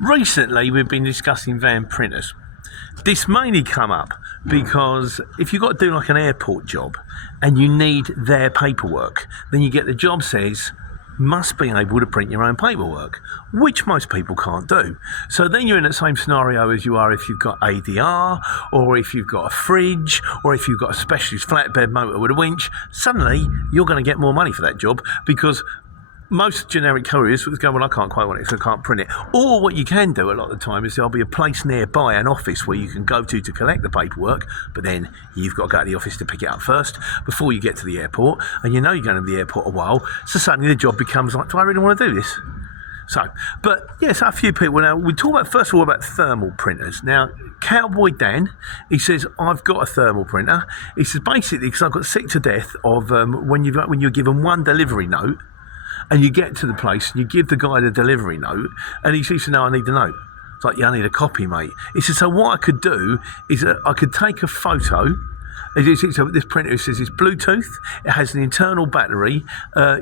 Recently, we've been discussing van printers. This mainly come up because if you've got to do like an airport job and you need their paperwork, then you get the job says must be able to print your own paperwork, which most people can't do. So then you're in the same scenario as you are if you've got ADR, or if you've got a fridge, or if you've got a specialist flatbed motor with a winch. Suddenly you're going to get more money for that job because most generic couriers would go, well, I can't quite want it, so I can't print it. Or what you can do a lot of the time is there'll be a place nearby, an office where you can go to collect the paperwork, but then you've got to go to the office to pick it up first before you get to the airport, and you know you're going to the airport a while, so suddenly the job becomes like, do I really want to do this? So, but yes, a few people. Now, we talk about, first of all, about thermal printers. Now, Cowboy Dan, he says, I've got a thermal printer. He says, basically, because I've got sick to death of when you're given one delivery note, and you get to the place and you give the guy the delivery note and he says, no, I need the note. It's like, yeah, I need a copy, mate. He says, so what I could do is I could take a photo. So this printer says it's Bluetooth, it has an internal battery,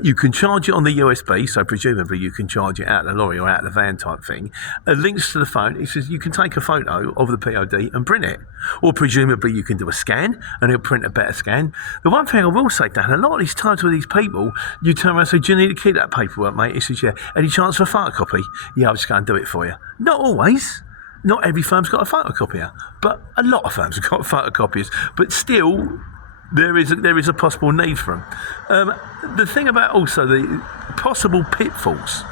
you can charge it on the USB, so presumably you can charge it out of the lorry or out of the van type thing. It links to the phone. It says you can take a photo of the POD and print it. Or presumably you can do a scan and it'll print a better scan. The one thing I will say, Dan, a lot of these times with these people, you turn around and say, do you need to keep that paperwork, mate? He says, yeah. Any chance for a photocopy? Yeah, I'll just go and do it for you. Not always. Not every firm's got a photocopier, but a lot of firms have got photocopiers. But still, there is a possible need for them. The thing about also the possible pitfalls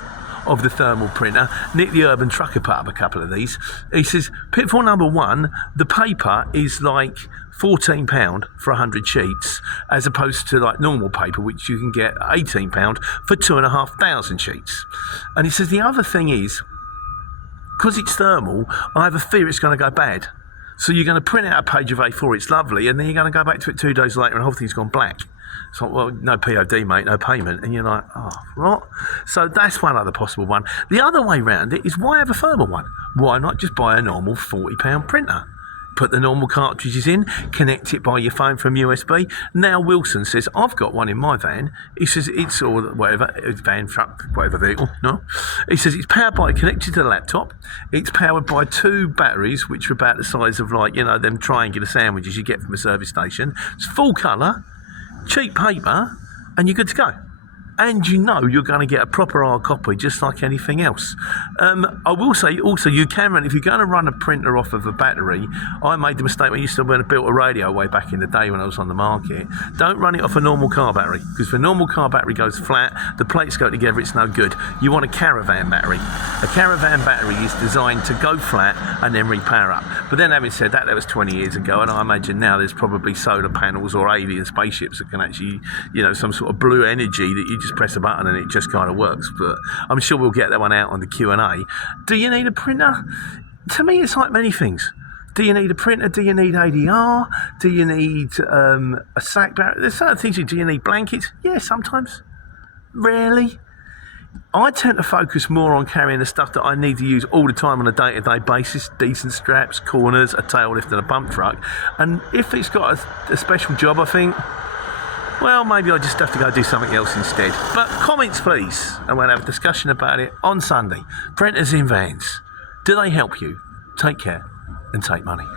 of the thermal printer, Nick the Urban Trucker put up a couple of these. He says, pitfall number one, the paper is like £14 for 100 sheets, as opposed to like normal paper, which you can get £18 for 2,500 sheets. And he says the other thing is, because it's thermal, I have a fear it's going to go bad. So you're going to print out a page of A4, it's lovely, and then you're going to go back to it 2 days later and the whole thing's gone black. It's like, well, no POD, mate, no payment. And you're like, oh, what? So that's one other possible one. The other way round it is, why have a thermal one? Why not just buy a normal £40 printer? Put the normal cartridges in, connect it by your phone from USB. Now Wilson says, I've got one in my van. He says it's, or whatever, it's van, truck, whatever vehicle, no? He says it's powered by, connected to the laptop. It's powered by 2 batteries, which are about the size of like, them triangular sandwiches you get from a service station. It's full colour, cheap paper, and you're good to go. And you know you're going to get a proper hard copy just like anything else. I will say also, you can run, if you're going to run a printer off of a battery, I made the mistake when I used to, when I built a radio way back in the day when I was on the market, don't run it off a normal car battery, because if a normal car battery goes flat, the plates go together, it's no good. You want a caravan battery. A caravan battery is designed to go flat and then repower up. But then having said that, that was 20 years ago, and I imagine now there's probably solar panels or alien spaceships that can actually, some sort of blue energy that you just press a button and it just kind of works. But I'm sure we'll get that one out on the Q&A. Do you need a printer? To me, it's like many things. Do you need a printer? Do you need ADR? Do you need a sack barrel? There's certain things. Do you need blankets? Yeah, sometimes. Rarely. I tend to focus more on carrying the stuff that I need to use all the time on a day-to-day basis. Decent straps, corners, a tail lift and a pump truck. And if it's got a special job, I think, well, maybe I just have to go do something else instead. But comments, please, and we'll have a discussion about it on Sunday. Printers in vans. Do they help you? Take care and take money.